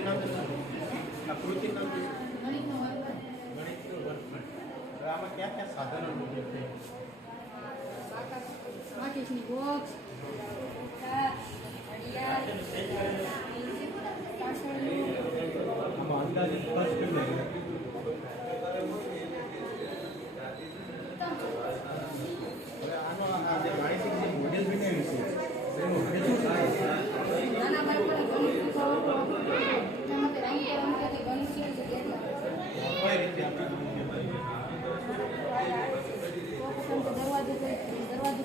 કૃતિના કૃતિના ગણિત આમાં ક્યાં ક્યાં સાધનો મુજબ છે માચીસની બોક્સ ઘડિયાળ પાછળનું અંદાજે ફર્સ્ટ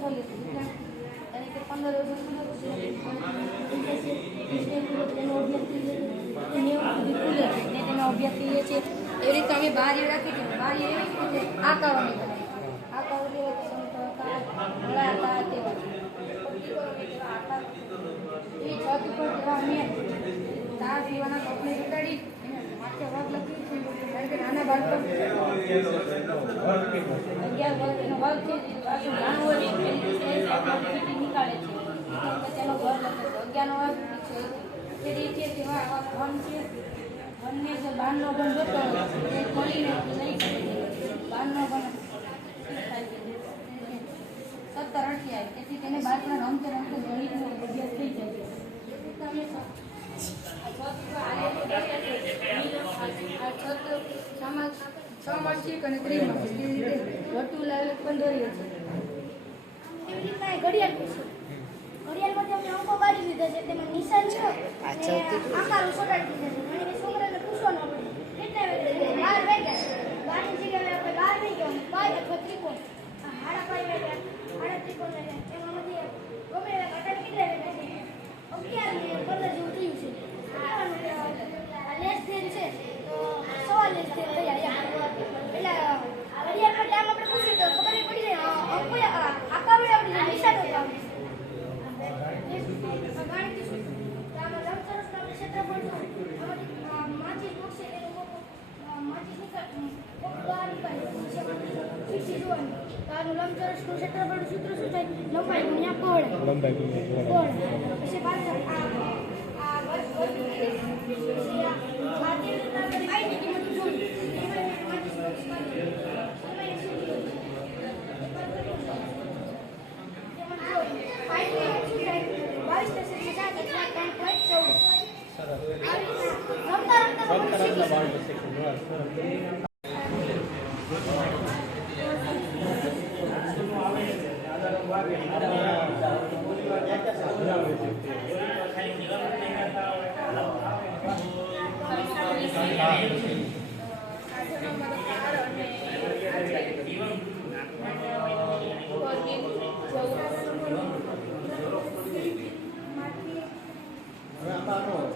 એવી રીતે અમે બહાર રાખી હતી બહાર એવી રીતે આ કાવડી આ કાવડી એ છત ઉપર તેવા મેં ચા પીવાના ઉતાડી માથે વર્ગ લખી નાના બાળકો અગિયાર વર્ગ એનો વર્ગ છે બંને જે બારનો ગણ જતો એ ખોલીને લઈ બારનો ગણ સત્તર અઠ્યાવીસ તેથી તેને બાળપણ રમતે રમતે ગણિતનો અભ્યાસ થઈ જાય તમે છોકરો આ છોકરો સમાજ સમર્શિક અને ત્રિમાસિક એવી રીતે. વર્તુળ પણ દોરીએ છીએ ઘડિયાળ પૂછ્યું. ઘડિયાળમાં તેમને અંકો કાઢી દીધા છે તેમાં નિશાન છે આકારો સોટાડી દીધા છે. Não vai comer. Você vai Gracias.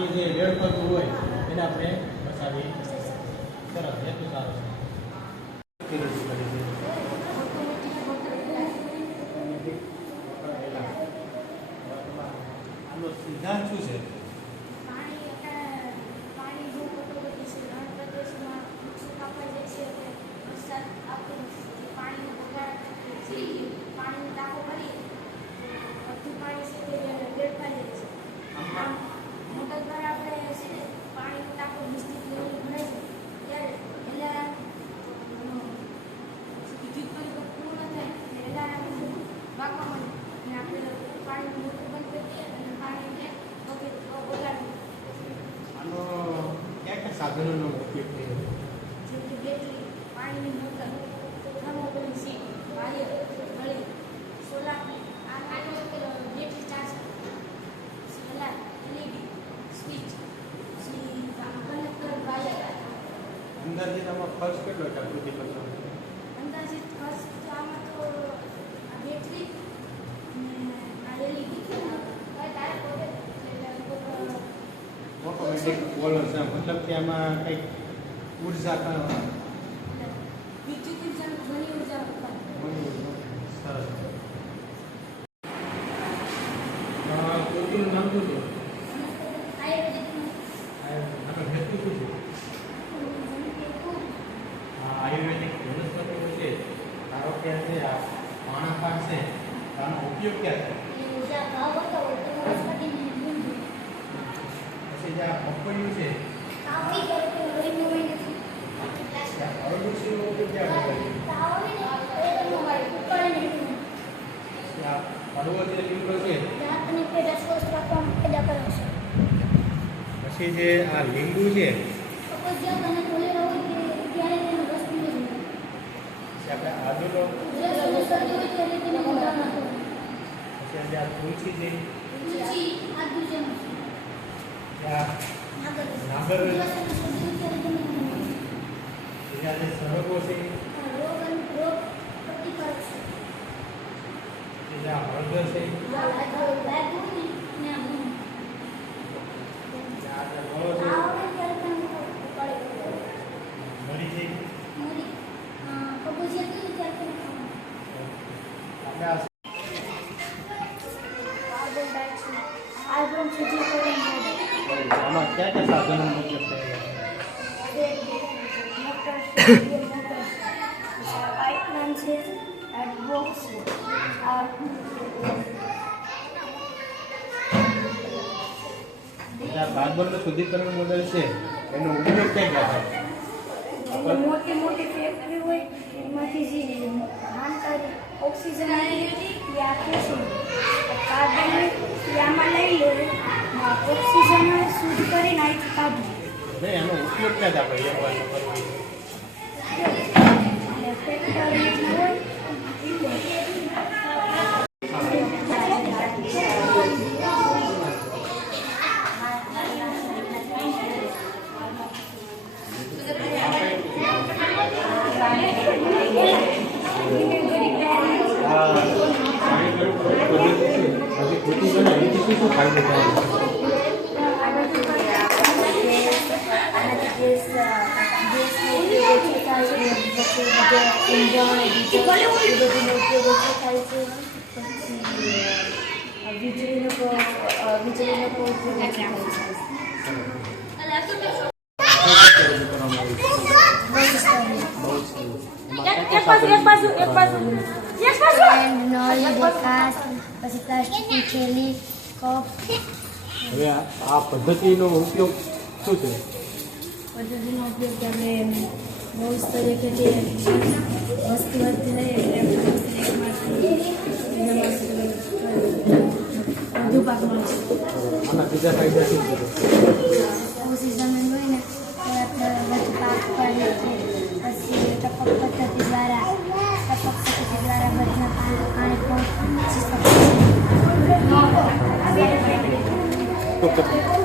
પાણી જે વેડફતું હોય એને આપણે બચાવી સરસ એટલું સારું છે. સિદ્ધાંત શું છે પાણી એટલે પાણી બહુ કટોકટી છે રણ પ્રદેશમાં વૃક્ષો કાપાઈ જાય છે એટલે વરસાદ આવતો નથી પાણીનો બગાડ થાય છે પાણીનો ટાંકો ભરીએ તો બધું પાણી છે તે વેડફાઈ જાય છે આમ મોટર દ્વારા આપણે છે ને પાણીનો ટાંકો નિશ્ચિત લેવલે ભરાય છે ત્યારે એટલે વિદ્યુત પરિબળ પૂર્ણ થાય એટલે એલાર્મ વાગવા માંડે અને આપણે પાણીની મોટર બંધ કરી દઈએ અને પાણીને વગેરે બગાડીએ આનો કયા કયા સાધનોનો ઉપયોગ થયો જેમ કે બેટરી પાણીની motor thermocol sheet wire solar આનો battery charge solar LED switch connector wire અંદાજે આમાં ખર્ચ કેટલો છે આકૃતિ પત્ર અંદાજિત ખર્ચ તો આમાં તો બેટરી આ એલઈડી તારે પોતે એટલે લગભગ ઓટોમેટિક બોલર છે. મતલબ કે આમાં કંઈક ઊર્જા કૃતિનું નામ શું છે આયુર્વેદિક વનસ્પતિઓ છે ધારો કે છે આ પાણા પાક છે ઉપયોગ ક્યાં થાય? પછી જે આ પપૈયું છે. નથી ત્યાં અરડુસીનો ઉપયોગ ક્યાં આ કડવો જે લીમડો છે. છે પછી જે આ લીંબુ છે કે આપણે આદુનો પછી આ તુલસી છે. નાગર. આ જે સરગવો છે. બીજા હળદર છે મોડલ આમાં કયા કયા સાધનોનો ઉપયોગ થાય પાઇપલાઇન છે બોક્સ છે આ જે આ કાર્બનનું શુદ્ધિકરણ મોડેલ છે એનો ઉપયોગ ક્યાં ક્યાં થાય એટલે મોટી મોટી ફેક્ટરી હોય એમાંથી જે હાનિકારક ઓક્સિજન આવે એ આપે છે કાર્બન શુદ્ધ કરીને અહીંથી કાઢે. નહીં એનો ઉપયોગ ક્યાં જ આપણે એક વાર કરવો વીજળીનો વીજળીનો ઉપયોગ થાય એક બાજુ એક બાજુ એક બાજુ એક બાજુ નળી દેખાસ બહુ જ તરીકે જે વસ્તી વધે વધુ પાક મળે છે. બીજા ફાયદા શું બહુ સિઝન હોય ને તો આપણે પાક પડે છે. ટપક પદ્ધતિ દ્વારા ટપક પદ્ધતિ દ્વારા બધા પાણી પહોંચી શકે છે